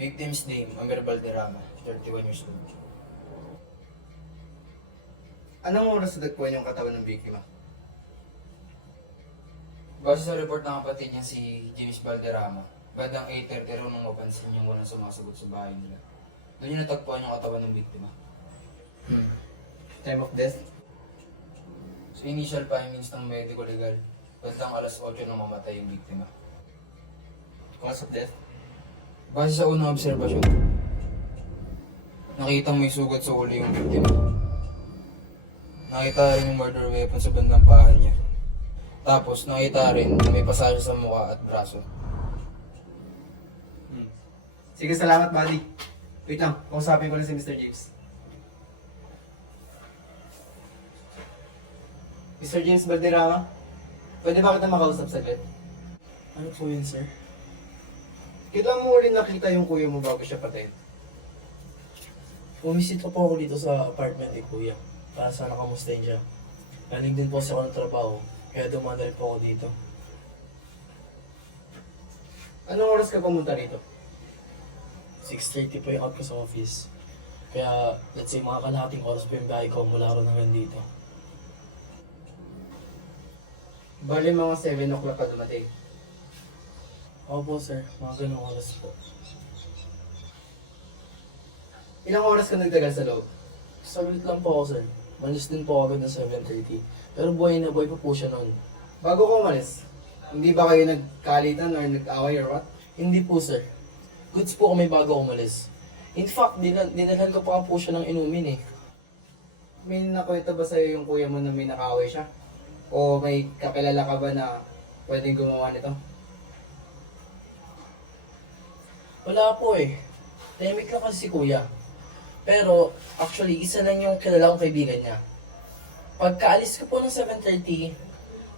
Victim's name, Amir Valderrama, 31 years old. Anong oras natagpuan yung katawan ng biktima? Base sa report ng kapatid niya si James Valderrama, bandang 8:30 raw nung mapansin niyang walang sumasagot sa bahay nila. Doon yung natagpuan yung katawan ng biktima. Time of death? Sa initial findings ng medico legal, bandang alas 8 nung mamatay yung biktima. Cause of death? Base sa unang obserbasyon, nakitang may sugat sa ulo yung biktima. Nakita rin yung murder weapon sa bandang paa niya. Tapos nakita rin na may pasasya sa mukha at braso. Sige, salamat, buddy. Wait lang, kausapin ko na si Mr. James. Mr. James Valderrama, pwede ba kita makausap saglit? Ano po yun, sir? Kita mo ulit nakita yung kuya mo bago siya patayin. Bumisita po ako dito sa apartment ni Kuya para sana kamustahin siya. Nalig din po ako ng trabaho, kaya dumanda rin po ako dito. Anong oras ka pumunta rito? 6:30 po yung out ko sa office. Kaya, let's say, mga kalahating oras po yung biyahe ko mula ron hanggang dito. Bali mga 7 o'clock ka dumating. Opo, sir. Mga ganong oras po. Ilang oras ka nagtagal sa loob? Saglit lang po ako, sir. Malis din po ako ng 7:30. Pero buhay na buhay pa po siya noon. Bago ko umalis, hindi ba kayo nagkalitan or nag-away or what? Hindi po, sir. Goods po kami bago ako umalis. In fact, dinalhan ko pa po siya ng inumin eh. May nakwento ba sa'yo yung kuya mo na may nakaway siya? O may kakilala ka ba na pwedeng gumawa nito? Wala po eh. Tahimik lang kasi si Kuya. Pero, actually, isa lang yung kilala kong kaibigan niya. Pagkaalis ko po ng 7:30,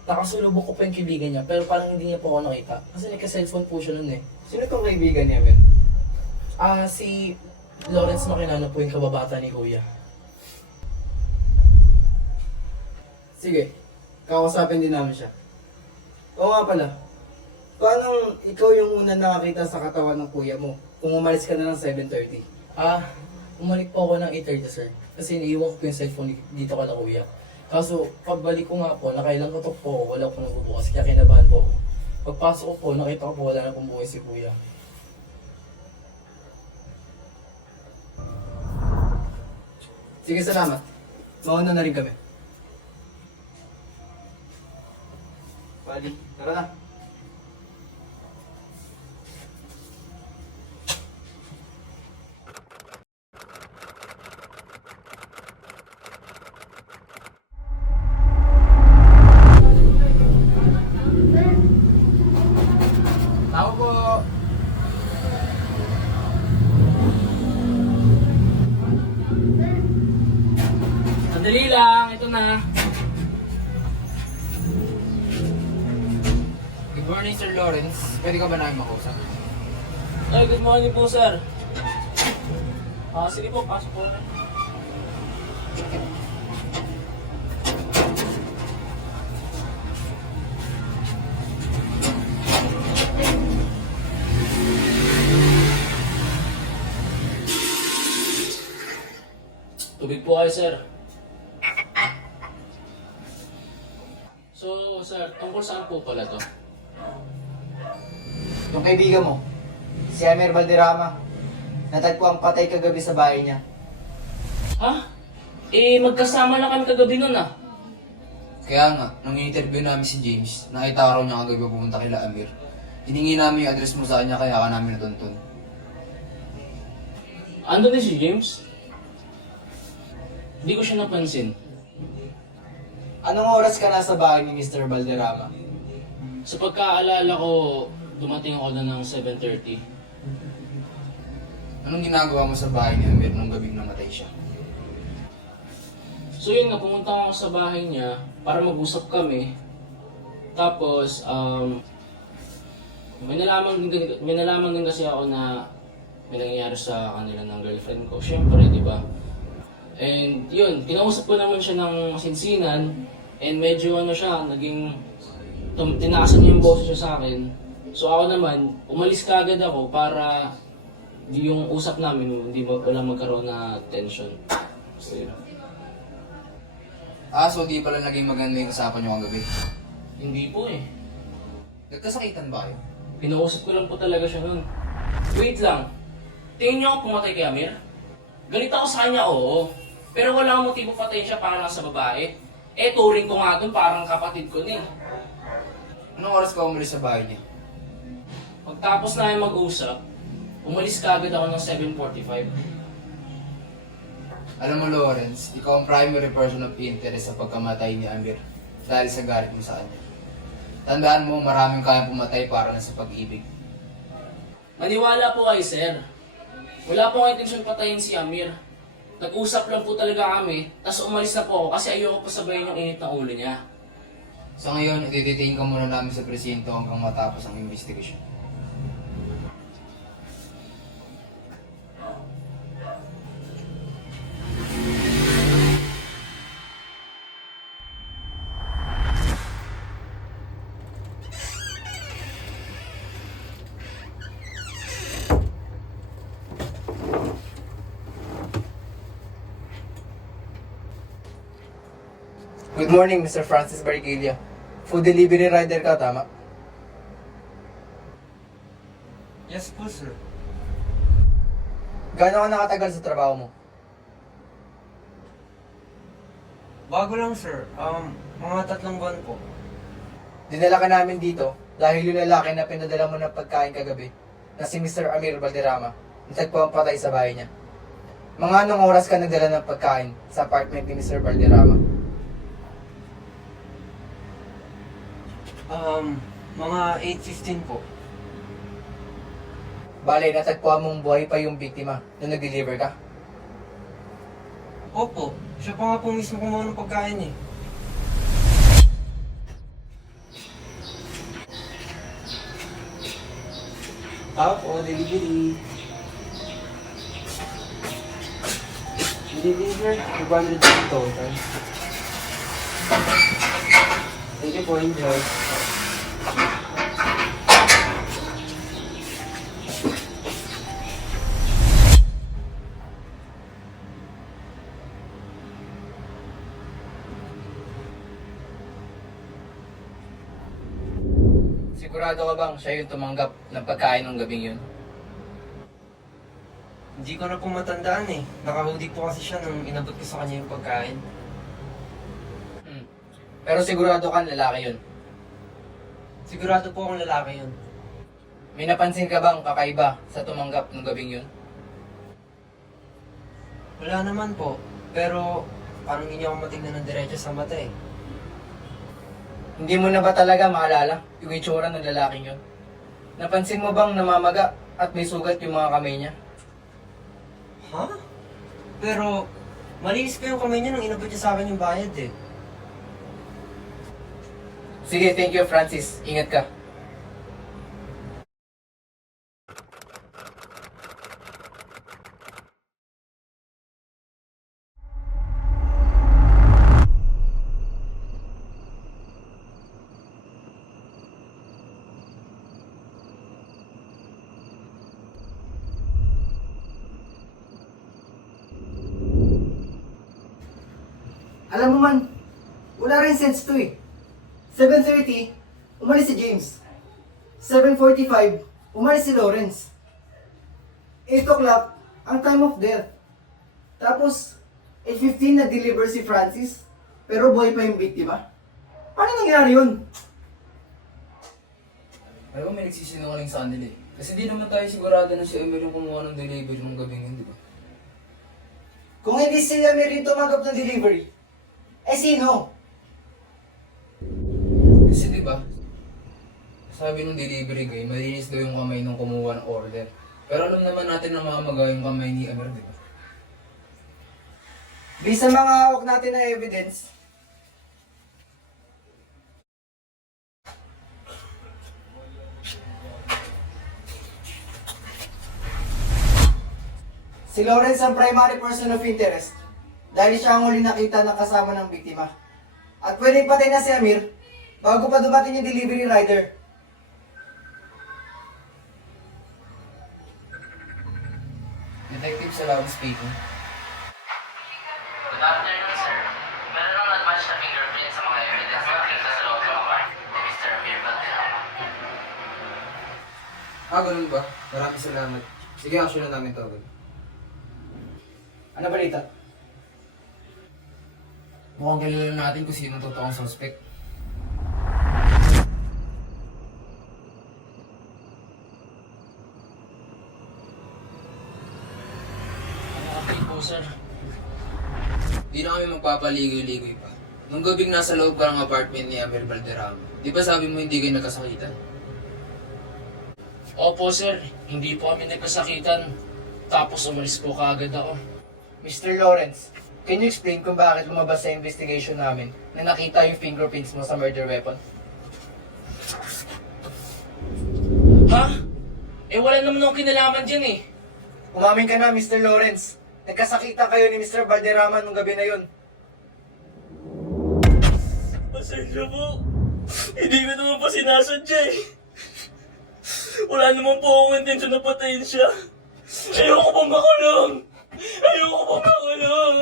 nakasulubok ko po yung kaibigan niya, pero parang hindi niya po ako nakita. Kasi nagka-cellphone po siya nun eh. Sino tong kaibigan niya, men? Si Lawrence Makinano po yung kababata ni Kuya. Sige, kakausapin din namin siya. Oo nga pala, paano ikaw yung una nakakita sa katawan ng kuya mo kung umalis ka na ng 7:30? Umalik po ako ng 8:30, sir. Kasi iniiwan ko po yung cellphone dito kala Kuya. Kaso, pagbalik ko nga po, nakailang katok po, wala po nagbubukas, kaya kinabahan po ako. Pagpasok ko po, nakita ko po wala na pong buhay si Kuya. Sige, salamat. Mauna na rin kami. Bali, tara na. Tao po! Sandali lang, ito na. Good morning, Sir Lawrence. Pwede ka ba namin makausap? Ay, good morning po, sir. Sige po, pasok po. Tubig po kayo, sir. So, sir, tungkol saan po pala to? Yung kaibigan mo, si Amir Valderrama, natagpuan patay kagabi sa bahay niya. Ha? Magkasama na kami kagabi nun ah. Kaya nga, nung i-interview namin si James, nakita raw niya kagabi pumunta kila Amir. Hiningi namin yung address mo sa kanya kaya ka namin natuntun. Ando din si James? Hindi ko siya napansin. Anong oras ka nasa bahay ni Mr. Valderrama? Sa pagkaalala ko, dumating ako na ng 7:30. Anong ginagawa mo sa bahay ni Amir nung gabing namatay siya? So yun nga, pumunta ako sa bahay niya para mag-usap kami. Tapos, may nalaman din kasi ako na may nangyayari sa kanila ng girlfriend ko. Siyempre, di ba? And yun, kinausap ko naman siya ng masinsinan. And medyo siya, tinaasan niya yung boses siya sa akin. So ako naman, umalis kaagad ako para yung usap namin, wala magkaroon na tension. So, yun. So di pala naging maganda yung usapan nyo kagabi. Hindi po eh. Nagkasakitan ba kayo? Pinausap ko lang po talaga siya nun. Wait lang. Tingin niyo ako pumatay kay Amir? Galit ako sa kanya, oo. Pero wala akong motibo patayin siya para lang sa babae. Eh, turing ko nga dun, parang kapatid ko ni. Anong oras ka umalis sa bahay niya? Pagtapos namin mag-usap, umalis ka agad ako ng 7:45. Alam mo, Lawrence, ikaw ang primary person of interest sa pagkamatay ni Amir dahil sa galit mo sa kanya. Tandaan mo, maraming kayang pumatay para na sa pag-ibig. Maniwala po kayo, sir. Wala po akong intensyon patayin si Amir. Nag-usap lang po talaga kami, tapos umalis na po ako kasi ayoko pasabayin yung init ng ulo niya. Sa ngayon, i-detain ka muna namin sa presinto hanggang matapos ang investigation. Good morning, Mr. Francis Bariguilla. Food delivery rider ka, tama? Yes po, sir. Gaano ka nakatagal sa trabaho mo? Bago lang, sir. Mga 3 buwan po. Dinala ka namin dito dahil yung lalaki na pinadala mo ng pagkain kagabi na si Mr. Amir Valderrama natagpuan patay sa bahay niya. Mga anong oras ka nagdala ng pagkain sa apartment ni Mr. Valderrama? Mga 8:15 po. Bale, natagpuan mong buhay pa yung biktima nung nag-deliver ka? Opo, siya pa nga po mismo kumuha ng pagkain eh. Opo, delivery. Deliver, 200 total. Thank you po, enjoy. Sigurado ka bang siya yung tumanggap ng pagkain ng gabing yun? Hindi ko na po matandaan eh. Nakahoodie po kasi siya nung inabot ko sa kanya yung pagkain. Pero sigurado ka lalaki yun. Sigurado po akong lalaki yun. May napansin ka bang kakaiba sa tumanggap ng gabing yun? Wala naman po. Pero parang hindi ako matignan ng diretso sa mata eh. Hindi mo na ba talaga maalala yung itsura ng lalaking yun? Napansin mo bang namamaga at may sugat yung mga kamay niya? Ha? Pero malinis pa yung kamay niya nung inabot niya sa akin yung bayad eh. Sige, thank you Francis. Ingat ka. Alam mo man, wala rin sense to eh. 7:30, umalis si James. 7:45, umalis si Lawrence. 8 o'clock, ang time of death. Tapos, 8:15 na-deliver si Francis, pero buhay pa yung biktima. Paano nangyari yun? Alam mo, may nagsisinungaling sa kanila eh. Kasi di naman tayo sigurado na si Emil yung kumuha ng delivery ng gabing yun, di ba? Kung hindi sila may rin tumanggap ng delivery, eh sino? Kasi di ba, sabi ng delivery guy, malinis daw yung kamay nung kumuha ng order. Pero alam naman natin na mamamaga yung kamay ni Amir, di ba? Based sa mga hawak natin na evidence, si Lawrence ang primary person of interest dahil siya ang huli nakita ng kasama ng biktima. At pwedeng patay na si Amir bago pa dumating yung delivery rider. Detective Salamat speaking. Good afternoon, sir. Meron ng advance na fingerprint sa mga evidence na nakita sa loob ng apartment ni Mr. Amir Valderrama. Ganun ba? Maraming salamat. Sige, action na namin to agad. Ano balita? Mukhang kilala natin kung sino totoong suspect. Okay po, sir. Di na kami magpapaligoy-ligoy pa. Nung gabing nasa loob ka ng apartment ni Amir Valderrama, di ba sabi mo hindi kayo nagkasakitan? Opo, sir. Hindi po kami nagkasakitan. Tapos umalis po kaagad ako. Mr. Lawrence, can you explain kung bakit lumabas sa investigation namin na nakita yung fingerprints mo sa murder weapon? Ha? Eh wala naman akong kinalaman dyan eh. Umamin ka na, Mr. Lawrence. Nagkasakitan kayo ni Mr. Valderrama nung gabi na yun. Pasensya po. Hindi ko naman po sinasadya eh. Wala naman po akong intensyon na patayin siya. Ayoko pong makulong! Ayoko pong makulong!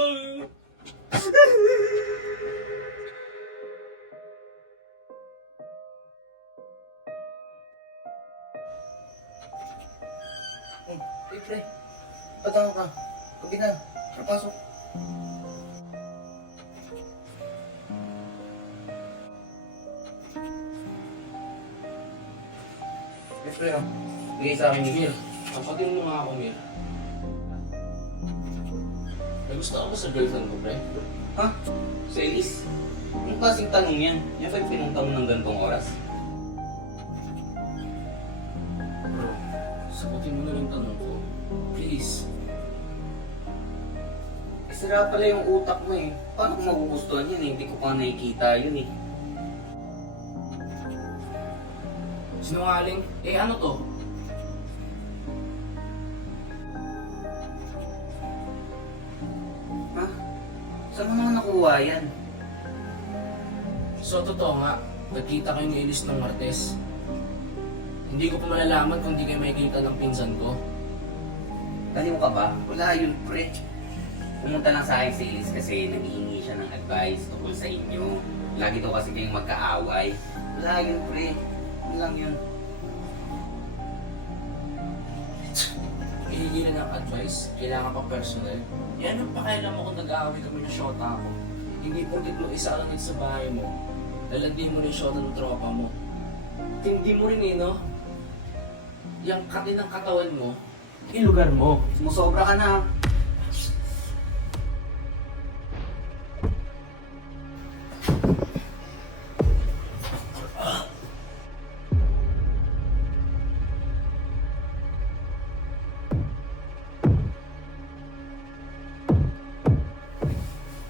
Hey, pre. Patawag ka. Gabi na. Papasok. Hey, pre. Bigay sa akin ni Mir. Kapatid mo nga ako, Mir. Nagusto ako sa girlfriend ko, pre. Ha? Si Elise? Anong klaseng tanong yan? Yan ba'y pinunta mo ng gantong oras? Bro, sagutin mo na yung tanong ko. Please. Sira pala yung utak mo eh. Paano ko magugustuhan yan eh? Hindi ko pa nakikita yun eh. Sinungaling? Eh ano to? Ha? Saan mo naman nakuha yan? So totoo nga, nagkita kayo ni Elise ng Martes. Hindi ko pa malalaman kung di kayo makikita ng pinsan ko. Baliw ka ba? Wala yun, pre. Pumunta lang sa akin si Elise kasi naghihingi siya ng advice tungkol sa inyo. Lagi daw kasi kayong magkaaway. Wala yun, pre. Ano lang yun? Hihingi na ng advice, kailangan pa personal. Yan ang pakialam mo kung nag-aaway kami ng shota ko. Hindi porkit mo isa lang sa bahay mo, lalandi mo rin shota ng tropa mo. Hindi mo rin eh, no? Yang kati ng katawan mo, ilugar mo. Sumusobra ka na.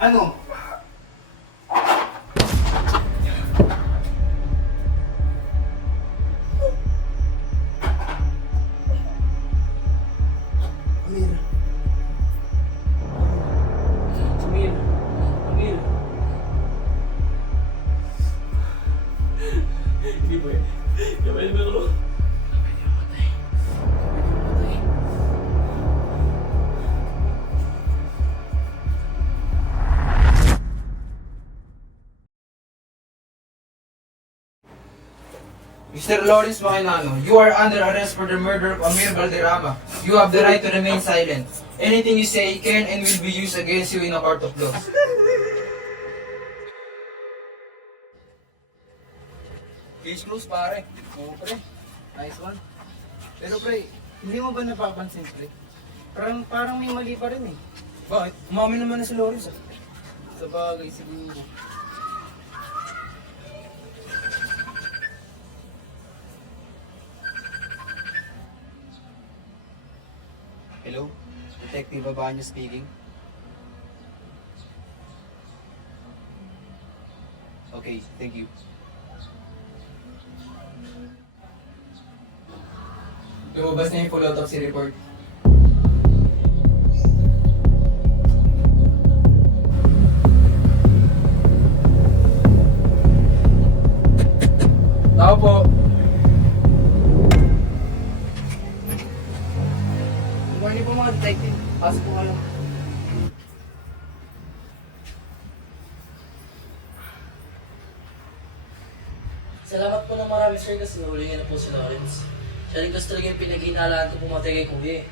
Ano? Amir. Amir, Amir. Hindi ba eh? Kapay na ako. Kapay na matay. Kapay na matay. Mr. Lawrence Makinano, you are under arrest for the murder of Amir Valderrama. You have the right to remain silent. Anything you say can and will be used against you in a court of law. Case closed, pare. Oo, pre. Nice one. Pero pre, hindi mo ba napapansin, pre? Parang may mali pa rin eh. Bakit? Umamin naman na si Lawrence. Sa bagay, siguro. Hello? Detective Abanyo speaking. Okay, thank you. Lumabas na yung full autopsy report. Tao po. morning po mga detective. Pasok po kayo. Salamat po ng marami sir kasi nahuli niya na po si Lawrence. Siya rin kasi talaga yung pinag-iinalaan ko pumatay kay Kuya eh.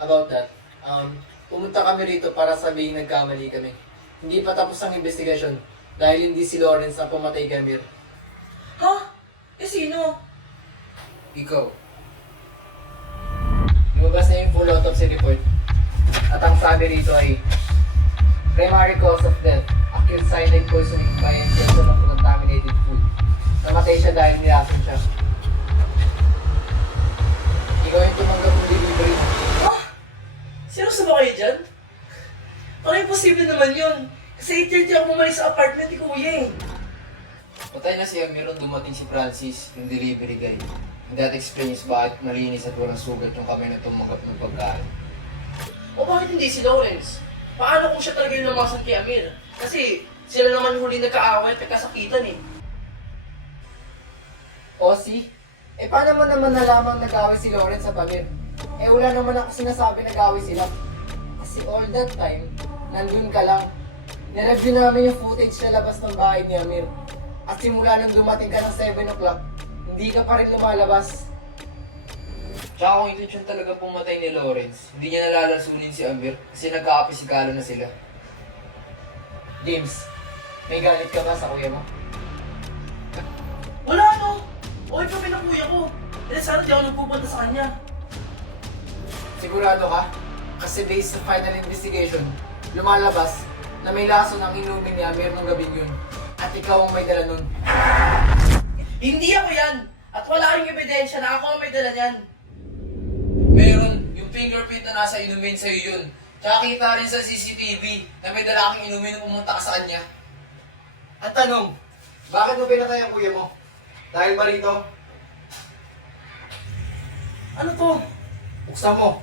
About that, pumunta kami rito para sabihin nagkamali kami. Hindi pa tapos ang investigasyon dahil hindi si Lawrence ang pumatay kay Amir. Ha? Eh sino? Ikaw. Lumabas na yung full autopsy report. At ang sabi rito ay primary cause of death, acute cyanide poisoning by ingestion of contaminated food. Namatay siya dahil nilason siya. Ikaw yung tumanggap ng delivery. Seryoso ba kayo dyan? Parang imposible naman yun. Kasi 8:30 ako bumalik sa apartment ni Kuya eh. Patay na si Amir nung dumating si Francis, yung delivery guy. And that explains bakit malinis at walang sugat yung kamay na tumanggap ng pagkain. O bakit hindi si Lawrence? Paano kung siya talaga yung namasan kay Amir? Kasi sila naman huli nagkaaway at nagkasakitan eh. Osi, paano mo naman nalamang nag-away si Lawrence sa Amir? Wala naman ako sinasabi nag-away sila. Kasi all that time, nandun ka lang. Nireview namin yung footage na labas ng bahay ni Amir. At simula nung dumating ka ng 7 o'clock, hindi ka pa rin lumalabas. Tsaka kung intensyon talaga pumatay ni Lawrence, hindi niya nalalasunin si Amir kasi nagkakapisikalo na sila. James, may galit ka ba sa kuya mo? Wala no! Okay kami ng kuya ko. Eh sana di ako nagpupunta sa kanya. Sigurado ka? Kasi based sa final investigation, lumalabas na may lason ang inumin ni Amir nung gabing yun. At ikaw ang may dala nun. Hindi ako yan! At wala ring ebidensya na ako ang may dala niyan. Meron, yung fingerprint na nasa inumin sa'yo yun. Tsaka kita rin sa CCTV na may dala kang inumin nung pumunta ka sa kanya. Ang tanong, bakit mo pinatay ang kuya mo? Dahil ba rito? Ano to? Buksan mo.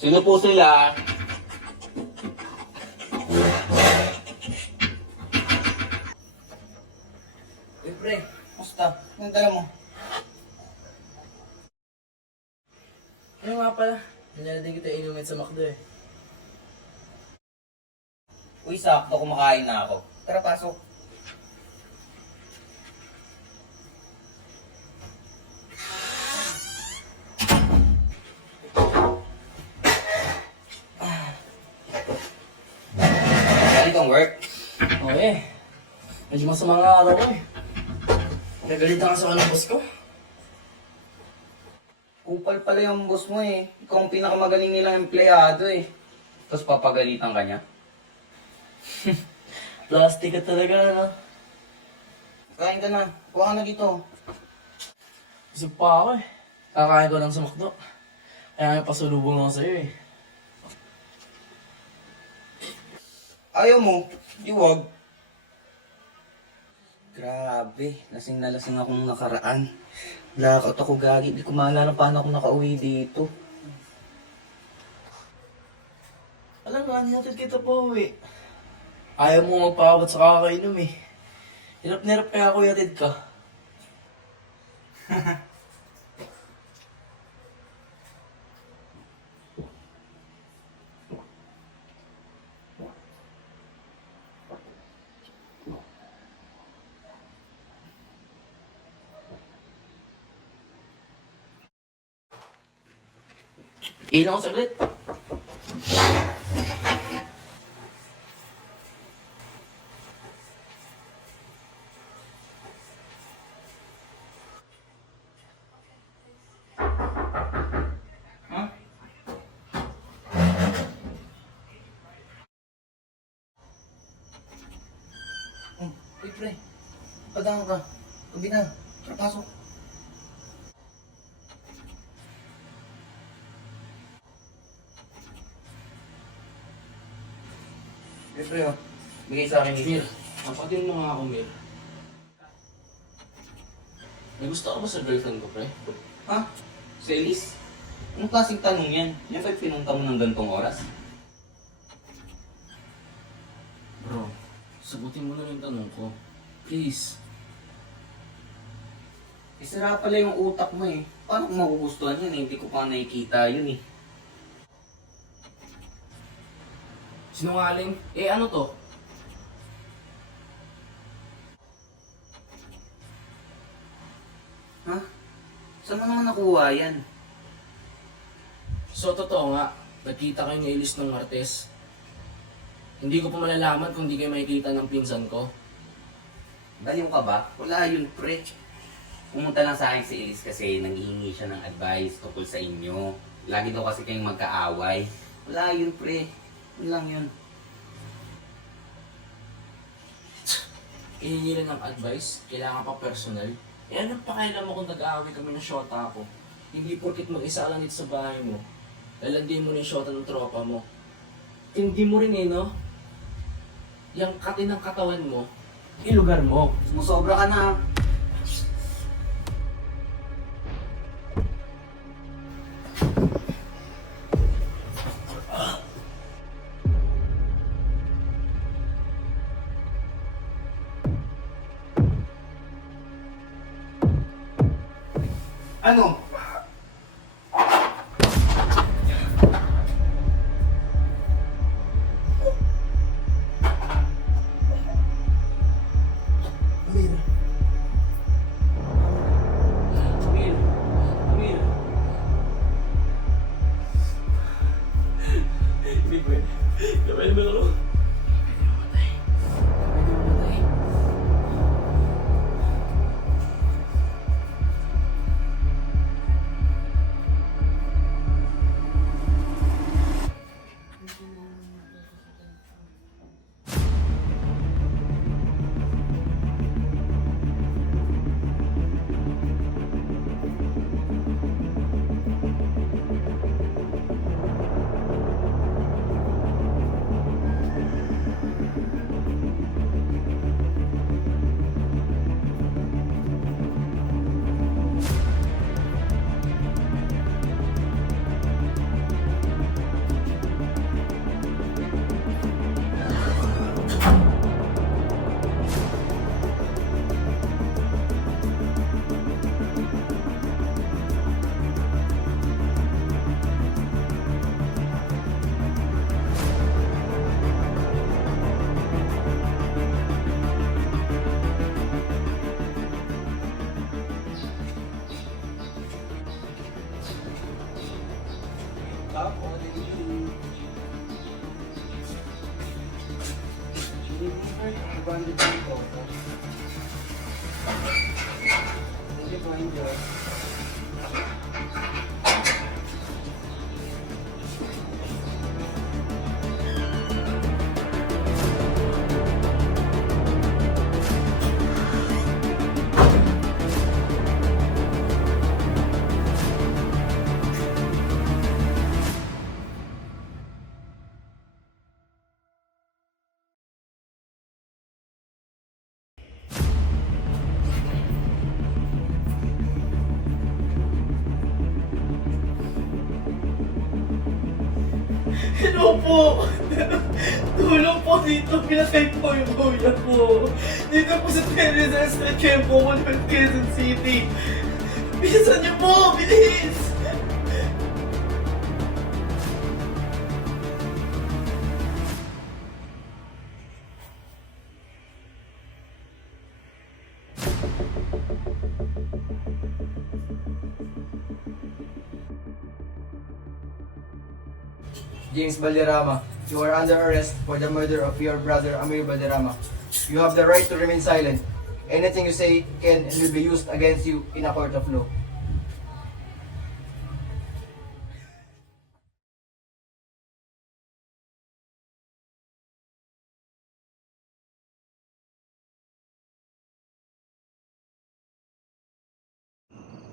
Sino po sila? Uy, pre, musta? Anong dala mo? Ano nga pala? Nangyari din kita inumin sa McDo eh. Uy, sakto, kumakain na ako. Tara, pasok. Medyo masama nga araw ko eh. Nagalitan kasi ako ng boss ko. Kupal pala yung boss mo eh. Ikaw ang pinakamagaling nilang empleyado eh. Tapos papagalitan ka niya? Plastic ka talaga, no? Kain ka na. Kuha ka na dito. Isip pa ako eh. Kakain ko lang sa McDo. Kaya may pasulubong ako sa'yo eh. Ayaw mo? Di wag. Grabe, lasing na lasing akong nakaraan. Blackout ako gagi, di ko maalala paano ako nakauwi dito. Alam nga, hindi natin kita pa uwi. Ayaw mo magpakabot sa kakainom eh. Hirap na hirap kaya ako yatid ka. Ilan ko saglit. Uy pre, padang ka. Gabi na, tara pasok. Uy pre oh, bigay sa akin Mir, dito. napatin mo nga ako, Mir. May gusto ka ba sa girlfriend ko, pre? Ha? Si Elise? Anong klaseng tanong yan? Yan ba'y pinunta mo ng gantong oras? Bro, sagutin mo na yung tanong ko. Please. Isira pala yung utak mo eh. Paano ko magugustuhan yan eh? Hindi ko pa nakikita yun eh. Sinungaling? Eh ano to? Ha? Saan mo naman nakuha yan? So totoo nga, nagkita kayo ni Elise ng Martes. Hindi ko pa malalaman kung di kayo makikita ng pinsan ko. Baliw ka ba? Wala yun, pre. Pumunta lang sa akin si Elise kasi nanghihingi siya ng advice tungkol sa inyo. Lagi daw kasi kayong magkaaway. Wala yun, pre. Yun lang yun. Hihingi lang ng advice, kailangan pa personal. Eh anong pakialam mo kung nag-aaway kami ng shota ko? Hindi porkit mag-isa ka lang dito sa bahay mo. Lalandiin mo na yung shota ng tropa mo. Hindi mo rin eh, no? Yang kati ng katawan mo, ilugar mo. Sumusobra ka na. Ano? Amir. Amir. Amir. Hindi pwede. Kapay naman ako. Pwede mamatay. Pwede mamatay. ninyo. Hello po! Tulong po dito, pinatay po yung kuya ko. Dito po sa Teresa Street, Quempo, Convent, Quezon City. Bilisan niyo po! Bilis! James Valderrama, you are under arrest for the murder of your brother Amir Valderrama. You have the right to remain silent. Anything you say can and will be used against you in a court of law.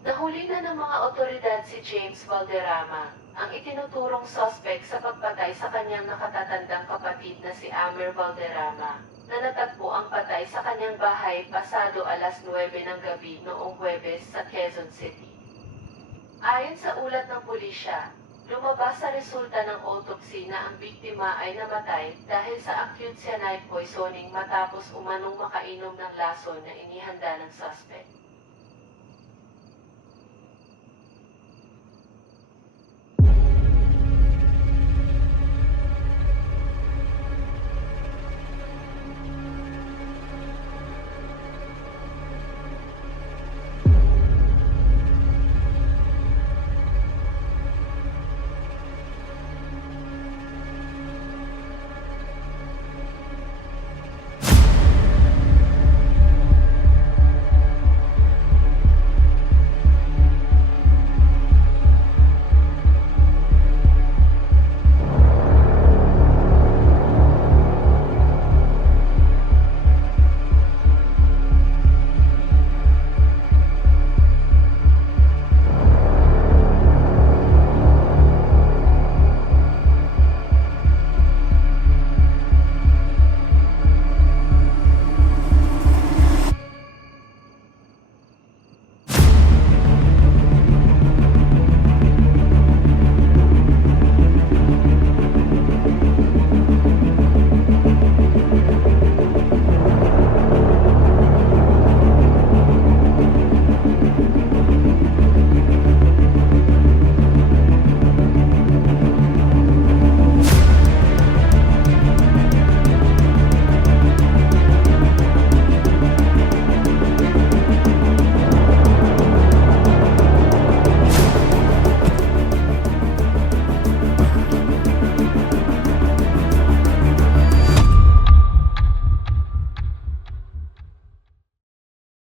Nahuli na ng mga otoridad si James Valderrama, ang itinuturong suspect sa pagpatay sa kanyang nakatatandang kapatid na si Amer Valderrama, na natagpo ang patay sa kanyang bahay pasado alas 9 ng gabi noong Huwebes sa Quezon City. Ayon sa ulat ng pulisya, lumabas sa resulta ng autopsy na ang biktima ay namatay dahil sa acute cyanide poisoning matapos umanong makainom ng lason na inihanda ng suspect.